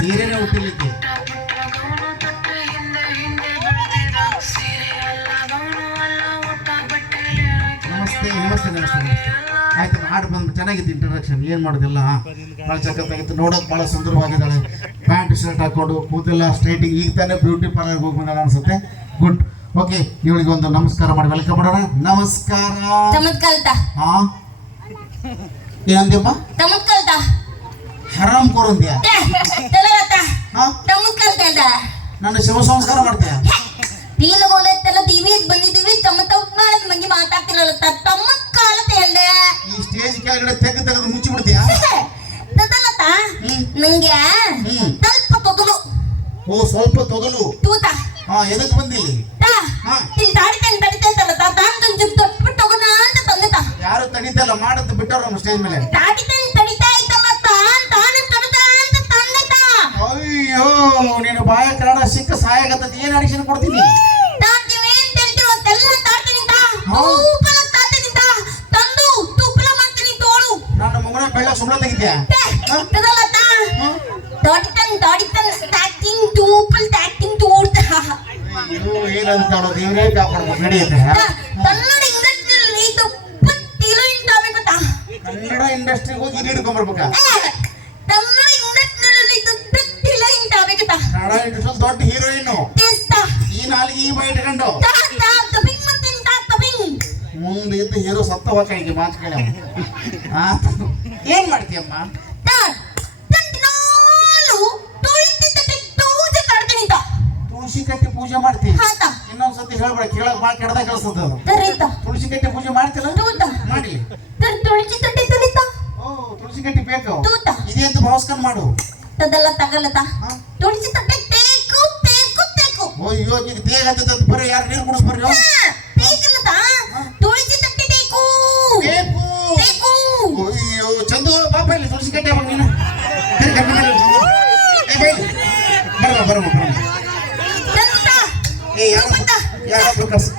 ಸೀರೆನೇ ಹುಟ್ಟಿಲಿಕ್ಕೆ. ನಮಸ್ತೆ ನಮಸ್ತೆ ನಮಸ್ತೆ. ಆಯ್ತು, ಹಾಡು ಬಂದು ಚೆನ್ನಾಗಿತ್ತು. ಇಂಟ್ರಡಕ್ಷನ್ ಏನು ಮಾಡೋದಿಲ್ಲ, ಭಾಳ ಸಖತ್ತಾಗಿತ್ತು. ನೋಡೋಕೆ ಭಾಳ ಸುಂದರವಾಗಿದ್ದಾಳೆ. ಪ್ಯಾಂಟ್ ಶರ್ಟ್ ಹಾಕೊಂಡು ಕೂದಲೆಲ್ಲ ಸ್ಟ್ರೈಟಿಂಗ್. ಈಗ ತಾನೇ ಬ್ಯೂಟಿ ಪಾರ್ಲರ್ಗೆ ಹೋಗಿ ಬಂದಾಳ ಅನ್ಸುತ್ತೆ. ಗುಡ್. ಓಕೆ, ಇವಳಿಗೆ ಒಂದು ನಮಸ್ಕಾರ ಮಾಡಿ ವೆಲ್ಕಮ್ ಮಾಡೋಣ. ನಮಸ್ಕಾರ. ಹಾ ಏನಂದ್ಯಮ್ಮ? ಹರಾಮ್ ಕೋರಂದ್ಯಾ? ನನ್ನ ಶಿವ ಸಂಸ್ಕಾರ ಮಾಡ್ತೀಯ? ಬಂದಿದ್ದೀವಿ ತಮ್ಮ ತಮ್ಮ ಮಂಗಿ ಮಾತಾಡ್ತಿರಲ್ಲ ತಮ್ಮ ಕಾಲತೆ ಅಲ್ಲೇ ಈ ಸ್ಟೇಜ್ ಕೆಳಗಡೆ ತೆಗೆದು ಮುಚ್ಚಿ ಬಿಡ್ತೀಯಾ? ನಂಗೆ ಸ್ವಲ್ಪ ತೊಗಲು. ಓ, ಸ್ವಲ್ಪ ತೊಗಲು. ತೂತ ಹಾ, ಎದಕ್ಕೆ ಬಂದಿಲ್ಲಿ? ಯಾರು ತಡಿತಲ್ಲ ಮಾಡತ್ ಬಿಟ್ಟವ್ರ ನಮ್ಮ ಸ್ಟೇಜ್ ಮೇಲೆ. ಅಯ್ಯೋ, ನೀನು ಬಾಯ ಕನ್ನಡ ಸಿಕ್ಕ ಸಹಾಯಕತ್ತ. ಏನ್ ಅಡಿಷನ್ ಕೊಡ್ತೀನಿ? ನನ್ನ ಮಗನ ಬೆಳ್ಳ ಸುಮ್ಮನೆ ತೆಗಿದ್ಯಾ? ಅಯ್ಯೋ, ಏನಂತ ದೇವರೇ ಕಾಪಾಡ್ಬೇಕು. ನಡೆಯುತ್ತೆ. ಕನ್ನಡ ಇಂಡಸ್ಟ್ರಿಗೆ ಹೋಗಿ ಇಲ್ಲಿ ಹಿಡ್ಕೊಂಡ್ಬರ್ಬೇಕಾ? ಕನ್ನಡ ಇಂಡಸ್ಟ್ರಿ ದೊಡ್ಡ ಹೀರೋಯಿನ್. ಈ ನಾಲಿಗೆ ಈ ಬಾಯಿ ಇಟ್ಕೊಂಡು ಮುಂದೆ ಇದ್ದ ಹೀರೋ ಸತ್ತವ ಕೈಗೆ ಮಾತು ಕೇಳ. ಏನ್ ಮಾಡ್ತೀಯಮ್ಮ? ತುಳಸಿ ಕಟ್ಟಿ ಪೂಜೆ ಮಾಡ್ತೀವಿ. ಇನ್ನೊಂದ್ಸತಿ ಹೇಳ್ಬೇಡ, ಕೇಳಕ್ ಬಾಳ ಕೆಡದಾಗ ಕೆಲಸದ. ತುಳಸಿ ಕಟ್ಟಿ ಪೂಜೆ ಮಾಡ್ತಿಲ್ಲ? ಮಾಡಿ. ಓ, ತುಳಸಿ ಕಟ್ಟಿ ಬೇಕು. ಇದೇ ಅಂತ ಭಾವಸ್ಕೊಂಡ್ ಮಾಡು. ಅಯ್ಯೋ, ಈಗ ತೇಗ ಅಂತ ಬರೀ ಯಾರು ನೀರು ಕುಡಿಸ್ಬರ್ರಿ. ಅಯ್ಯೋ ಚಂದು, ಪಾಪ ಇಲ್ಲಿ ತುಳಸಿ ಕಟ್ಟೆ ಬರ್ ನೀನು.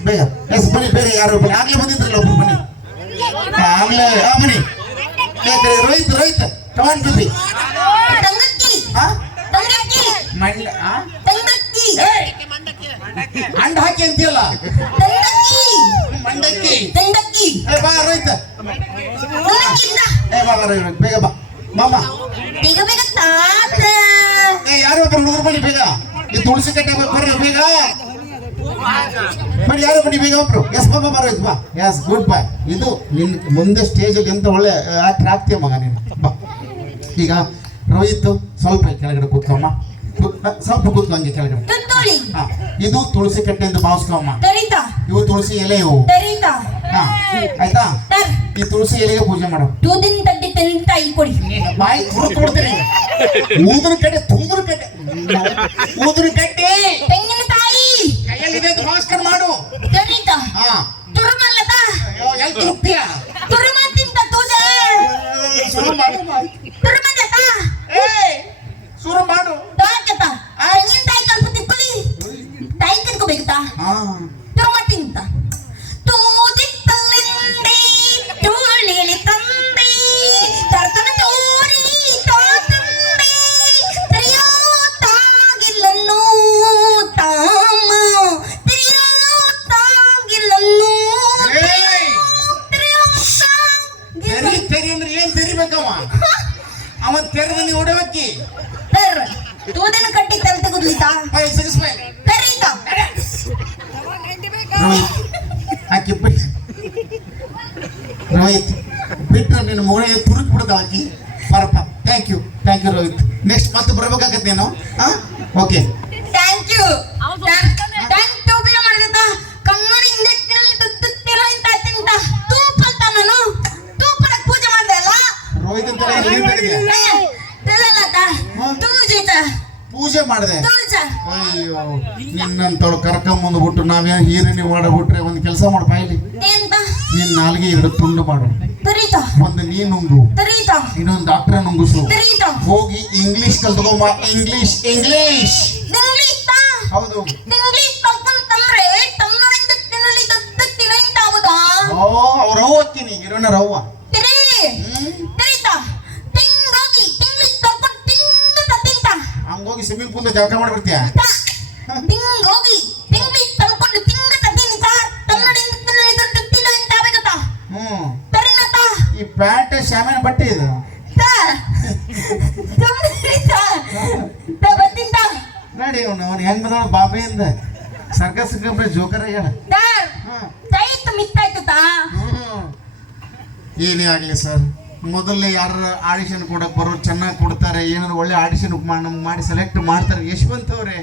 ಬೇಗ ಬನ್ನಿ, ಬೇರೆ ಯಾರು ಬನ್ನಿ. ಆಗ್ಲೇ ಬಂದಿದ್ರಲ್ಲ ಒಬ್ರು, ಬನ್ನಿ. ಆಗ್ಲೇ ಬನ್ನಿ. ರೋಹಿತ್ ಟಮಾನ್ ಬಿಬ್ಬಿ ಅಂಡ ಹಾಕಿ ಅಂತೀಯಲ್ಲ. ಮಂಡಕ್ಕಿ. ಬಾ ರೋಹಿತ್, ಬಾ ಬೇಗ ಬಾ ಮಾಮ. ಯಾರು ಒಬ್ರು ಹುಡುಗರು ಬನ್ನಿ ಬೇಗ. ಈ ತುಳಸಿ ಕಟ್ಟೆ ಬರ್ರಿ ಬೇಗ ಬನ್ನಿ. ಯಾರು ಬನ್ನಿ ಬೇಗ ಒಬ್ರು. ಎಸ್ ಬಾಬಾ ರೋಹಿತ್ ಬಾ. ಎಸ್ ಗುಡ್ ಬಾಯ್. ಇದು ನಿನ್ ಮುಂದೆ ಸ್ಟೇಜಲ್ಲಿ ಎಂತ ಒಳ್ಳೆ ಆಕ್ಟರ್ ಆಗ್ತೀಯ ಮಗ ನೀನು. ಬಾ. ಈಗ ರೋಹಿತ್ ಸ್ವಲ್ಪ ಕೆಳಗಡೆ ಕೂತ್ಕೊಮ್ಮ. ಸ್ವಲ್ಪ ಕೂತ್ಕೊ ಹಂಗೆ ಕೆಳಗಡೆ. ಹಾ, ಇದು ತುಳಸಿ ಕಟ್ಟೆ ಅಂತ ಭಾವಿಸ್ಕೊಮ್ಮ. ಇವು ತುಳಸಿ ಎಲೆ. ಇವು ಹಾ, ಆಯ್ತಾ? ಈ ತುಳಸಿ ಎಲೆಗೆ ಪೂಜೆ ಮಾಡು. ಬಾಯಿ ಕೊಡ್ತೀನಿ. ಊದ್ರ ಕಡೆ ತೆಂಗಿನಕಾಯಿ ಕೈಯಲ್ಲಿದೆ ಅಂತ ಭಾವಿಸ್ಕೊಂಡು ಮಾಡು. ಹಾ, ಎಲ್ಲಿ ತುರುಕ್ತೀಯ? ಶುರು ಮಾಡು. ಅವ ತೆರೆದ ನೀವು ಹೊಡಬೇಕಿ. ಕಟ್ಟಿ ತೆರೆದು ಗುದ್ಲಿತಾ ಆಕಿ ರೋಹಿತ್ ಬಿಟ್ರೆ ನಿನ್ನ ಮೊಗಳೆ ತುರುಕ್ ಬಿಡದ ಆಕಿ. ಬರಪ್ಪ. Thank you Rohit. ನೆಕ್ಸ್ಟ್ ಮತ್ತೆ ಬರ್ಬೇಕಾಗತ್ತೆ ನೀನು. Okay, thank you. ಪೂಜೆ ಮಾಡಿದೆ. ಅಯ್ಯೋ, ನಿನ್ನಂತವ್ರು ಕರ್ಕೊಂಬಂದ್ಬಿಟ್ಟು ನಾವೇನು ಹೀರಿನಿ ಮಾಡಬಿಟ್ರೆ ಒಂದು ಕೆಲಸ ಮಾಡಪ್ಪ. ಇಲ್ಲಿ ನಿನ್ನ ನಾಲ್ಗೆ 2 ತುಂಡು ಮಾಡು. ಒಂದು ನೀ ನುಂಗು, ಇನ್ನೊಂದು ಡಾಕ್ಟ್ರ ನುಂಗುಸು. ಹೋಗಿ ಇಂಗ್ಲಿಷ್ ಕಲ್ತ್ಕೊಂಬ. ಇಂಗ್ಲಿಷ್ ಹೌದು. ಓ, ಅವ್ರ ರವ್ವ ಹಾಕಿನಿ, ಇರೋಣ ರವ್ವ. ಸ್ವಿಮ್ಮಿಂಗ್ ಪೂಲ್ ಜಳಕ ಮಾಡ್ಬಿಡ್ತೀಯ ತಿಂಗ್ ಹೋಗಿ ತಿಂಗ್ಳಿ ತಳ್ಕೊಂಡು ತಿಂಗ ತದ್ದೀನಿ ಸರ್ ಕನ್ನಡ ಅಂತ ಆಗಬೇಕತ್ತ ಹ್ಮ್ ತರಿನತ್ತ ಈ ಪ್ಯಾಂಟ್ ಶಾಮಿನ ಬಟ್ಟೆ ಇದು ಸರ್ ಸುಮ್ಮನೆ ಸರ್ ಬಂದಿಂದ ನೋಡಿ ಅವ್ನು ಹೆಂಗ್ ಬಂದ ಬಾಂಬೆಯಿಂದ ಸರ್ಕಸ್ ಜೋಕರ್ ಆಗ್ಯಾನ ಸರ್ ಕೈತ್ತು ಮಿತ್ತಾಯ್ತು ತಾ ಏನೇ ಆಗಲಿ ಸರ್ ಮೊದಲೇ ಯಾರು ಆಡಿಷನ್ ಕೊಡಕ್ಕೆ ಬರೋರು ಚೆನ್ನಾಗಿ ಕೊಡ್ತಾರೆ ಏನಾದ್ರು ಒಳ್ಳೆ ಆಡಿಷನ್ ನಮ್ಗೆ ಮಾಡಿ ಸೆಲೆಕ್ಟ್ ಮಾಡ್ತಾರೆ ಯಶವಂತ್ ಅವರೇ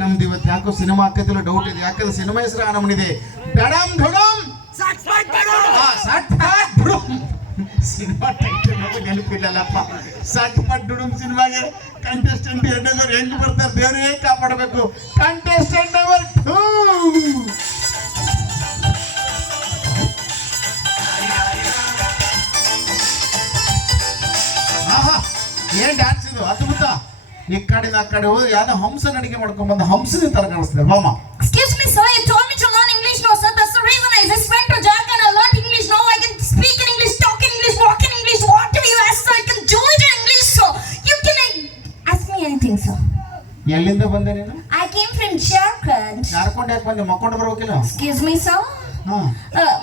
ನಮ್ದು ಇವತ್ತು ಯಾಕೋ ಸಿನಿಮಾ ಹಾಕೋದಿಲ್ಲ ಡೌಟ್ ಇದೆ ಯಾಕಂದ್ರೆ ಸಿನಿಮಾ ಹೆಸರು ನಮ್ಮನಿದೆ ಡಡಮ್ ಢುಡಮ್ ಸಿನಿಮಾ ಟೈಟಲ್ ನೆನಪಿಲ್ಲಲ್ಲಪ್ಪ ಸಟ್ ಪಟ್ ಡುಡುಮ್ ಸಿನಿಮಾಗೆ ಕಂಟೆಸ್ಟೆಂಟ್ ಎರಡನೇದವ್ರು ಹೆಂಗ್ ಬರ್ತಾರೆ ದೇವ್ರಿಗೆ ಕಾಪಾಡಬೇಕು ಕಂಟೆಸ್ಟೆಂಟ್ ನಂಬರ್ 2 ಏನ್ ಡ್ಯಾನ್ಸ್ ಇದು ಅದ್ಭುತ ಈ ಕಡೆಯಿಂದ ಆ ಕಡೆ ಹೋಗಿ ಯಾವ್ದೋ ಹಂಸ ನಡಿಗೆ ಮಾಡ್ಕೊಂಡ್ ಬಂದ ಹಂಸದ ತರ ಕಾಣಿಸ್ತದೆ ಮಾಮ Excuse me sir, you told me to learn English. No sir, that's the reason I just went to Jharkhand and learned English. Now I can speak in English, talk in English, walk in English. Whatever you ask sir, I can do it in English sir. You can ask me anything sir. ಎಲ್ಲಿಂದ ಬಂದೆ ನೀನು I came from Jharkhand. Jharkhand ಯಾಕೆ ಬಂದೆ ಮಕ್ಕೊಂಡು ಬರ್ಬೇಕಿಲ್ಲ Excuse me sir. ಹಾ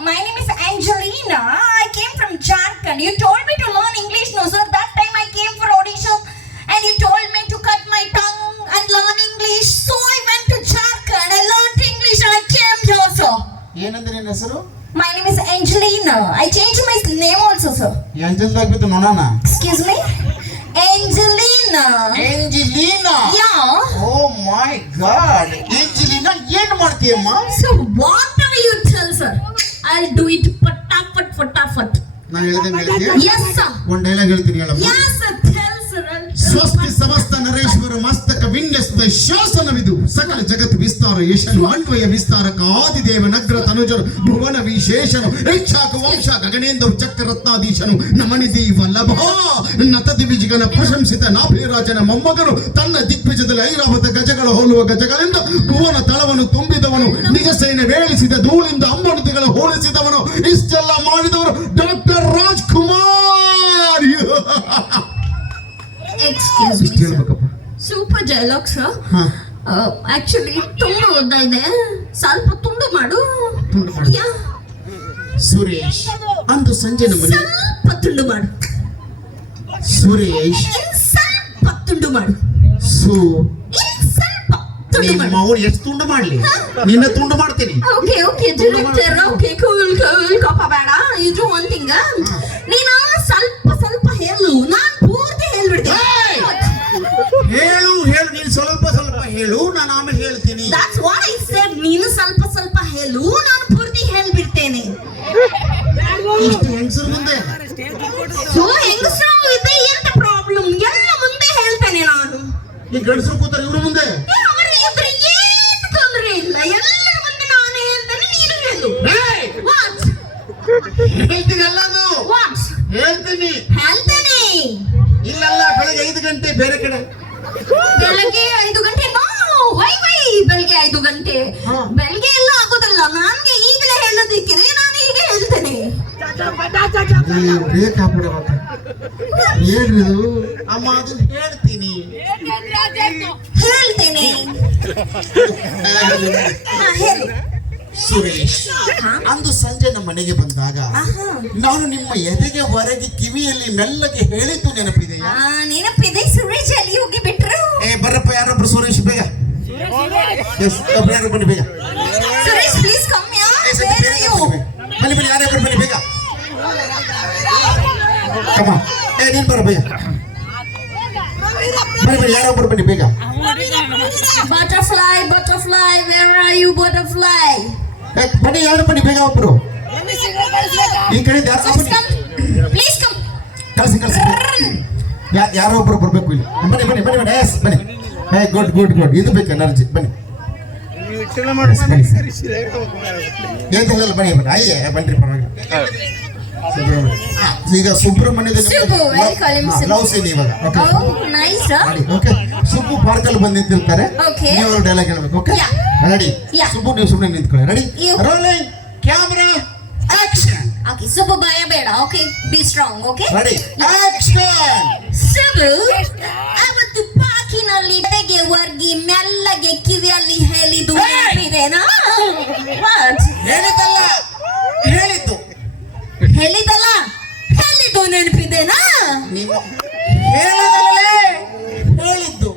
My name is Angelina. I came from Jharkhand. You told me to learn English. No sir, that time I came for audition and you told me to cut my tongue and learn English. So I went to Jharkhand. I learned English and I came here sir. ಏನಂದ್ರೆ ನಿನ್ನ ಹೆಸರು My name is Angelina. I changed my name also sir. ಎಂಜಲ್ದಾಗ ಬಿದ್ದು ನೋಡೋಣ Excuse me? Angelina. Angelina Yeah. ಓ ಮೈ god Angelina ಏನ್ ಮಾಡ್ತೀಯಮ್ಮ So whatever you tell sir, I'll do it fatafat. ನಾನು ಹೇಳ್ದಂಗೆ ಹೇಳ್ತೀಯ Yes sir. ಒಂದು ಡೈಲಾಗ್ ಹೇಳ್ತೀನಿ ಹೇಳಮ್ಮ Yes sir, tell sir. ಸ್ವಸ್ತಿ ಸಮಸ್ತ ನರೇಶ್ವರ ಮಸ್ತಕ ವಿನ್ಯಸ್ತ ಶಾಸನವಿದು ಸಕಲ ಜಗತ್ ವಿಸ್ತಾರ ಯಶನು ಅನ್ವಯ ವಿಸ್ತಾರಕ ಆದಿದೇವ ನಗ್ರ ತನುಜರು ಭುವನ ವಿಶೇಷನು ಇಚ್ಛಾಕ ವಂಶ ಗಗನೇಂದ್ರ ಚಕ್ರ ರತ್ನಾಧೀಶನು ನಮನಿದಿ ವಲ್ಲಭ ನತ ದಿವಿಜಗನ ಪ್ರಶಂಸಿತ ನಾಭಿರಾಜನ ಮೊಮ್ಮಗನು ತನ್ನ ದಿಗ್ವಿಜಯದಲ್ಲಿ ಐರಾವತ ಗಜಗಳ ಹೋಲುವ ಗಜಗಳಿಂದ ಭುವನ ತಳವನ್ನು ತುಂಬಿದವನು ನಿಜ ಸೇನೆ ವೇಳಿಸಿದ ಧೂಳಿಂದ ಅಂಬಣತಿಗಳ ಹೋಲಿಸಿದವನು ಇಷ್ಟೆಲ್ಲ ಮಾಡಿದವರು doctor Rajkumar Excuse me. ಹೇಳ್ಬೇಕಪ್ಪ Super dialogue sir. ಹಾ Actually ತುಂಬಾ ಓದ್ತಾ ಇದೆ, ಸ್ವಲ್ಪ ತುಂಡು ಮಾಡು. ತುಂಡು ಮಾಡು. Yeah. ಸುರೇಶ್ ಅಂದು ಸಂಜೆ ನಮ್ಮನೆ ಸ್ವಲ್ಪ ತುಂಡು ಮಾಡು. ಸುರೇಶ್ ಸ್ವಲ್ಪ ತುಂಡು ಮಾಡು. ಸು ಸ್ವಲ್ಪ ತುಂಡು ನಿಮ್ಮ ಮಾಡು. ಅವ್ರು ಎಷ್ಟು ತುಂಡು ಮಾಡ್ಲಿ ನಿನ್ನ ತುಂಡು ಮಾಡ್ತೀನಿ Okay, director. Okay, cool. ಕೋಪ ಬೇಡ. You do one thing. ನೀನು ಸ್ವಲ್ಪ ಹೇಳು, ನಾನು ಪೂರ್ತಿ ಹೇಳ್ಬಿಡ್ತೀನಿ. ಹೇಳು ನೀನು ಸ್ವಲ್ಪ ಹೇಳು ನಾನು ಆಮೇಲೆ ಹೇಳ್ತೀನಿ That's what I said. ನೀನು ಸ್ವಲ್ಪ ಹೇಳು, ನಾನು ಪೂರ್ತಿ ಹೇಳ್ಬಿಡ್ತೇನೆ. ಇಷ್ಟು ಹೆಂಗಸರು ಮುಂದೆ ಸೊ ಹೆಂಗಸ್ರು ಇದೆ ಎಂತ ಪ್ರಾಬ್ಲಮ್, ಎಲ್ಲ ಮುಂದೆ ಹೇಳ್ತೇನೆ ನಾನು. ಈ ಗಂಡಸರು ಕೂತಾರೆ ಇವ್ರ ಮುಂದೆ ಅವರಿಬ್ಬರು ಏನು ತೊಂದರೆ ಇಲ್ಲ, ಎಲ್ಲರ ಮುಂದೆ ನಾನು ಹೇಳ್ತೇನೆ, ನೀನು ಹೇಳು. What? ಹೇಳ್ತೀನಿ ಎಲ್ಲಾನು What? ಹೇಳ್ತೀನಿ ಹೇಳ್ತೇನೆ. ಇಲ್ಲಲ್ಲ ಬೆಳಗ್ಗೆ 5 ಗಂಟೆ ಬೇರೆ ಕಡೆ ಬೆಳಗ್ಗೆ 5 ಗಂಟೆ? ನೋ, ವೈ ಬೆಳಗ್ಗೆ 5 ಗಂಟೆ? ಹಾ. ಬೆಳಗ್ಗೆ ಎಲ್ಲ ಆಗೋದಿಲ್ಲ, ನನಗೆ ಈಗಲೇ ಹೇಳೋದಿಕ್ಕಿದ್ರೆ ನಾನು ಈಗ ಹೇಳ್ತೇನೆ. ಬೇಕಾಗ್ಬಿಡಬೇಕು ಏನಿದು ಅಮ್ಮ ಅದನ್ನ ಹೇಳ್ತೀನಿ ಹೇಳ್ತೇನೆ. ಹಾ, ಹೇಳು. ಸುರೇಶ್ ಅಂದು ಸಂಜೆ ನಮ್ಮ ಮನೆಗೆ ಬಂದಾಗ ಆಹಾ. ನಾನು ನಿಮ್ಮ ಎದೆಗೆ ಹೊರಗೆ ಕಿವಿಯಲ್ಲಿ ಮೆಲ್ಲಗೆ ಹೇಳಿದ್ದು ನೆನಪಿದೆಯಾ ನೆನಪಿದೆ. ಸುರೇಶ್ ಅಲ್ಲಿ ಹೋಗಿ ಬಿಟ್ರು. ಬರ್ರಪ್ಪ ಯಾರೊಬ್ರು ಸುರೇಶ್ ಬೇಗ ಎಸ್ ಒಬ್ರು ಯಾರು ಬನ್ನಿ ಬೇಗ ಸುರೇಶ್ ಪ್ಲೀಸ್ ಕಮ್ ಏ, ಸದ್ಯ ಬೇಗ ಬನ್ನಿ ಯಾರೊಬ್ರು ಬನ್ನಿ ಬೇಗ ಕಮ್ಮ ನೀನ್ ಬರ ಬೇಗ ಬನ್ನಿ ಯಾರೊಬ್ರು ಬನ್ನಿ ಬೇಗ Butterfly, where are you butterfly? ಬನ್ನಿ ಯಾರು ಬನ್ನಿ ಬೇಗ ಒಬ್ರು ಈ ಕಡೆ ಯಾರು Just ಬನ್ನಿ come. Please come. ಕಳ್ಸಿ ಯಾರೋ ಒಬ್ರು ಬರ್ಬೇಕು ಇಲ್ಲಿ ಬನ್ನಿ ಎಸ್ ಬನ್ನಿ ಗುಡ್ ಇದು ಬೇಕು ಎನರ್ಜಿ ಬನ್ನಿ ಏನ್ ಹೇಳಲ್ಲ ಬನ್ನಿ ಅಯ್ಯೇ ಬನ್ರಿ ಪರವಾಗಿಲ್ಲ ಈಗ ಸುಬ್ರಹ್ಮಣ್ಯದ Subbu, I call him Subbu. Love scene ಇವಾಗ okay Oh, nice, huh? Okay Subbu ಪಾರ್ಕಲ್ಲಿ ಬಂದು ನಿಂತಿರ್ತಾರೆ Okay. ನೀವು ಡೈಲಾಗ್ ಹೇಳ್ಬೇಕು okay Yeah. Ready Yeah. Subbu ನೀವು ಸುಮ್ಮನೆ ನಿಂತ್ಕೊಳ್ಳಿ ready You. Rolling camera action Okay, Subbu ಭಯ ಬೇಡ. Okay, be strong. Okay. Ready action Subbu, ಅವತ್ತು ಪಾರ್ಕಿನಲ್ಲಿ ಬೆಳಗ್ಗೆ ನೆನಪಿದೆನಾ? ನಿಮ್ಮ ಹೇಳದಲ್ಲೇ ಹೇಳಿದ್ದು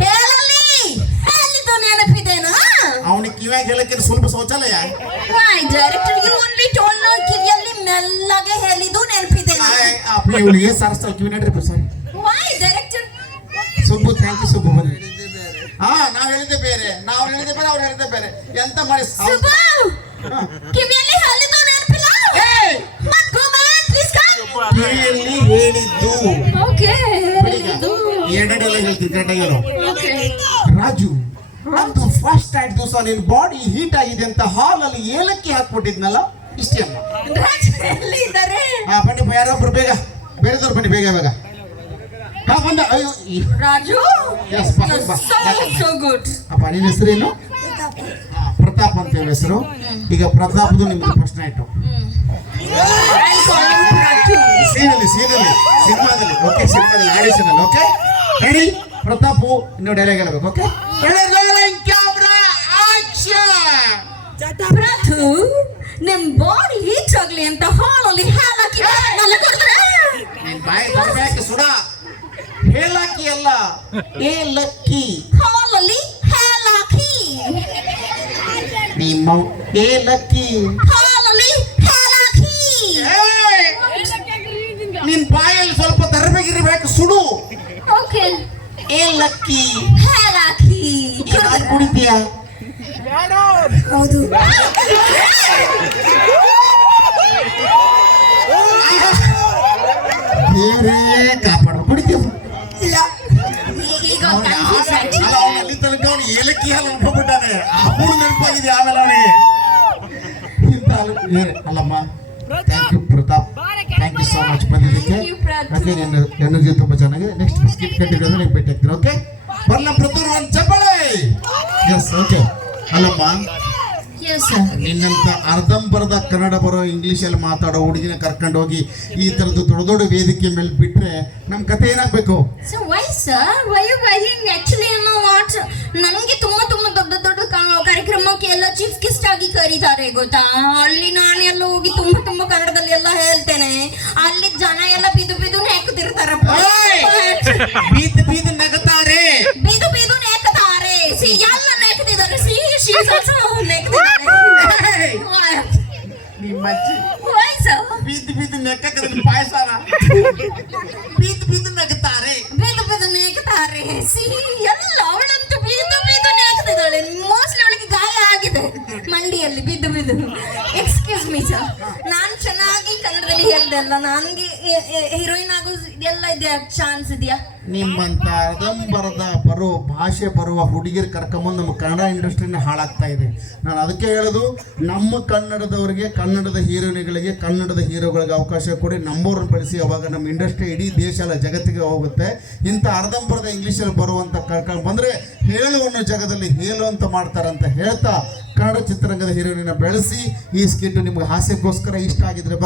ಹೇಳಿದ್ದು ನೆನಪಿದೆನಾ? ಅವನಿಗೆ ಕಿವ್ಯಾಗ ಹೇಳಕ್ಕೆ ಸ್ವಲ್ಪ ಶೌಚಾಲಯ. Why director you only told no ಕಿವಿಯಲ್ಲಿ ಮೆಲ್ಲಗೆ ಹೇಳಿದ್ದು ನೆನಪಿದೆನಾ? ಇವಳಿಗೆ ಸರ್ಸ್ತಾಳ ಕಿವಿ ನಡ್ರಿ sir. Why director? Subbu thank you Subbu ಬನ್ನಿ. ನಾವ್ ಹೇಳಿದ್ದೆ ಬೇರೆ, ಅವ್ರು ಹೇಳಿದ್ದೆ ಬೇರೆ. ಎಂತ ಮಾಡಿ ಸುಬ್ಬು ಕಿವಿಯಲ್ಲಿ ಹೇಳಿದ್ದು ನೆನಪಿಲ್ಲ? ಮತ್ go man please come. ಕಿವಿಯಲ್ಲಿ ಹೇಳಿದ್ದು Okay. ಎರಡೆಲ್ಲ ಹೇಳ್ತೀನಿ ಕರೆಕ್ಟಾಗಿ ಹೇಳು. Okay. ರಾಜು ಅಂತೂ ಫಸ್ಟ್ ನೈಟ್ ದಿವಸ ನಿನ್ ಬಾಡಿ ಹೀಟ್ ಆಗಿದೆ ಅಂತ ಹಾಲಲ್ಲಿ ಏಲಕ್ಕಿ ಹಾಕ್ಬಿಟ್ಟಿದ್ನಲ್ಲ, ಇಷ್ಟೇ ಅಮ್ಮ. ರಾಜು ಎಲ್ಲಿ ಇದ್ದಾರೆ? ಬನ್ನಿ ಯಾರೊಬ್ರು ಬೇಗ, ಬೇರೆದವ್ರು ಬನ್ನಿ ಬೇಗ ಬೇಗ. ಬಂದ. ಅಯ್ಯೋ ರಾಜು Yes, ಬಾ, ಬಾ. so good. ಅಪ್ಪ ನಿನ್ನ ಹೆಸರೇನು? ಪ್ರತಾಪ್ ಅಂತ ಹೇಳಿ ಹೆಸರು. ಈಗ ಪ್ರತಾಪ್ದು ನಿಮ್ದು first night I'll call him Pratu. ಸಿನಿಮಾದಲ್ಲಿ ಓಕೆ, ಸಿನಿಮಾದಲ್ಲಿ ಆಡಿಷನ್ ಅಲ್ಲಿ ಓಕೆ. ರೆಡಿ? ಪ್ರತಾಪು ಇನ್ನೂ ಡೈಲಾಗ್ ಹೇಳ್ಬೇಕು ಓಕೆ. ಪ್ರತು ನಿಮ್ ಬಾಡಿ ಹೀಟ್ ಆಗ್ಲಿ ಅಂತ ಹಾಲಲ್ಲಿ ಹಾಲಾಕಿ ನಿನ್ ಬಾಯಿ ತರಬೇಕು ಸುಡ. ಹೇಳಕ್ಕಿ ಅಲ್ಲ, ಏಲಕ್ಕಿ. ಹಾಲಲ್ಲಿ ಹಾಲಾಕಿ ನಿಮ್ಮ ಏಲಕ್ಕಿ ಹಾಲಲ್ಲಿ ಹಾಲಾಕಿ. ನಿನ್ ಬಾಯಲ್ಲಿ ಸ್ವಲ್ಪ ತರಬೇಕಿರ್ಬೇಕು ಸುಡು. ಓಕೆ ಏಲಕ್ಕಿ ಹಾಲಾಕಿ ಏನಾದ್ರು ಕುಡಿತೀಯಾ? ಹೌದು. ಬೇರೆ ಕಾಪಾಡು ಕುಡಿತೀವ. ಇಲ್ಲ ಈಗ ಕನ್ಫ್ಯೂಸ್ ಆಯ್ತು. ಅಲ್ಲಿ ತನಕ ಅವನು ಏಲಕ್ಕಿ ಹಾಲು ಅನ್ಕೊಂಡ್ಬಿಟ್ಟಾನೆ. ಅವನು ನೆನಪಾಗಿದೆ ಆಮೇಲೆ ಅವನಿಗೆ ಇಂಥ ಅಲ್ಲಮ್ಮ. Thank you Pratap, thank you so much ಬಂದಿದ್ದಕ್ಕೆ. Thank you, Pratu. ಓಕೆ, ನಿನ್ನ ಎನರ್ಜಿ ತುಂಬ ಚೆನ್ನಾಗಿದೆ. ನೆಕ್ಸ್ಟ್ ಸ್ಕಿಟ್ ಕಂಟಿನ್ಯೂ ಅಂದ್ರೆ ನೀವು ಭೇಟಿ ಆಗ್ತೀರಾ ಓಕೆ. ಬರ್ಲ ಪ್ರತೂರ್ ಒಂದು ಚಪ್ಪಳೆ. Yes okay. ಅಲ್ಲಮ್ಮ, Yes sir. ನಿನ್ನಂತ ಅರ್ಧಂಬರ್ಧ ಕನ್ನಡ ಬರೋ ಇಂಗ್ಲೀಷಲ್ಲಿ ಮಾತಾಡೋ ಹುಡುಗಿನ ಕರ್ಕೊಂಡು ಹೋಗಿ ಈ ಥರದ್ದು ದೊಡ್ಡ ದೊಡ್ಡ ವೇದಿಕೆ ಮೇಲೆ ಬಿಟ್ರೆ ನಮ್ಮ ಕತೆ ಏನಾಗಬೇಕು? So why sir? Why you guys actually you know what? ನನಗೆ ತುಂಬಾ ದೊಡ್ಡ ದೊಡ್ಡ ಕಾರ್ಯಕ್ರಮಕ್ಕೆ ಎಲ್ಲ ಚೀಫ್ ಗೆಸ್ಟ್ ಆಗಿ ಕರೀತಾರೆ ಗೊತ್ತಾ. ಅಲ್ಲಿ ನಾನು ಎಲ್ಲ ಹೋಗಿ ತುಂಬಾ ಕನ್ನಡದಲ್ಲಿ ಎಲ್ಲ ಹೇಳ್ತೇನೆ. ಅಲ್ಲಿ ಜನ ಎಲ್ಲ ಬಿದು ನೆಕ್ಕುತ್ತಿರ್ತಾರಪ್ಪ. ಬೀದು ನಗತಾರೆ. ಬಿದು ನೆಕ್ಕುತ್ತಾರೆ. ಸಿ ಎಲ್ಲ ನೆಕ್ಕುತ್ತಿದ್ದಾರೆ. ಸಿ ಶೀಸ್ ಆಲ್ಸೋ ನೆಕ್ಕುತ್ತಿದ್ದಾರೆ. ನಿಮ್ಮ ಅಜ್ಜಿ Why sir? ಬೀದು ನೆಕ್ಕಕ್ಕೆ ಪಾಯಸನ. ಬೀದು ನಗುತ್ತಾರೆ. ಬಿದು ನೆಕ್ಕುತ್ತಾರೆ. ಸಿ ಎಲ್ಲ ಅವಳಂತೂ ಬಿದು ನೆಕ್ಕುತ್ತಿದ್ದಾಳೆ. ಮೋಸ್ಟ್ಲಿ ಅವಳಿಗೆ ಗಾಯ ಆಗಿದೆ ಮಂಡಿಯಲ್ಲಿ ಬಿದ್ದು. ಎಕ್ಸ್ಕ್ಯೂಸ್ ಮೀ ಸರ್, ನಾನು ಚೆನ್ನಾಗಿ ಕನ್ನಡದಲ್ಲಿ ಹೇಳ್ದಲ್ಲ, ನನಗೆ ಹೀರೋಯಿನ್ ಆಗೋ ಎಲ್ಲ ಇದೆ ಚಾನ್ಸ್ ಇದೆಯಾ? ನಿಮ್ಮಂತ ಅರ್ಧಂಬರ್ಧ ಭಾಷೆ ಬರುವ ಹುಡುಗಿರು ಕರ್ಕೊಂಬಂದು ನಮ್ಮ ಕನ್ನಡ ಇಂಡಸ್ಟ್ರಿನೇ ಹಾಳಾಗ್ತಾ ಇದೆ. ನಾನು ಅದಕ್ಕೆ ಹೇಳೋದು, ನಮ್ಮ ಕನ್ನಡದವರಿಗೆ, ಕನ್ನಡದ ಹೀರೋಯಿನ್ಗಳಿಗೆ, ಕನ್ನಡದ ಹೀರೋಗಳಿಗೆ ಅವಕಾಶ ಕೊಡಿ, ನಮ್ಮವ್ರನ್ನ ಬೆಳೆಸಿ. ಅವಾಗ ನಮ್ಮ ಇಂಡಸ್ಟ್ರಿ ಇಡೀ ದೇಶ ಅಲ್ಲ ಜಗತ್ತಿಗೆ ಹೋಗುತ್ತೆ. ಇಂಥ ಅರ್ಧಂಬರ್ಧ ಇಂಗ್ಲೀಷಲ್ಲಿ ಬರುವಂಥ ಕರ್ಕೊಂಡು ಬಂದರೆ ಹೇಳು ಅನ್ನೋ ಜಾಗದಲ್ಲಿ ಹೇಳು ಅಂತ ಮಾಡ್ತಾರೆ ಅಂತ ಹೇಳ್ತಾ, ಕನ್ನಡ ಚಿತ್ರರಂಗದ ಹೀರೋಯಿನ ಬೆಳೆಸಿ. ಈ ಸ್ಕಿಟ್ ನಿಮಗೆ ಹಾಸ್ಯಕ್ಕೋಸ್ಕರ ಇಷ್ಟ ಆಗಿದ್ರೆ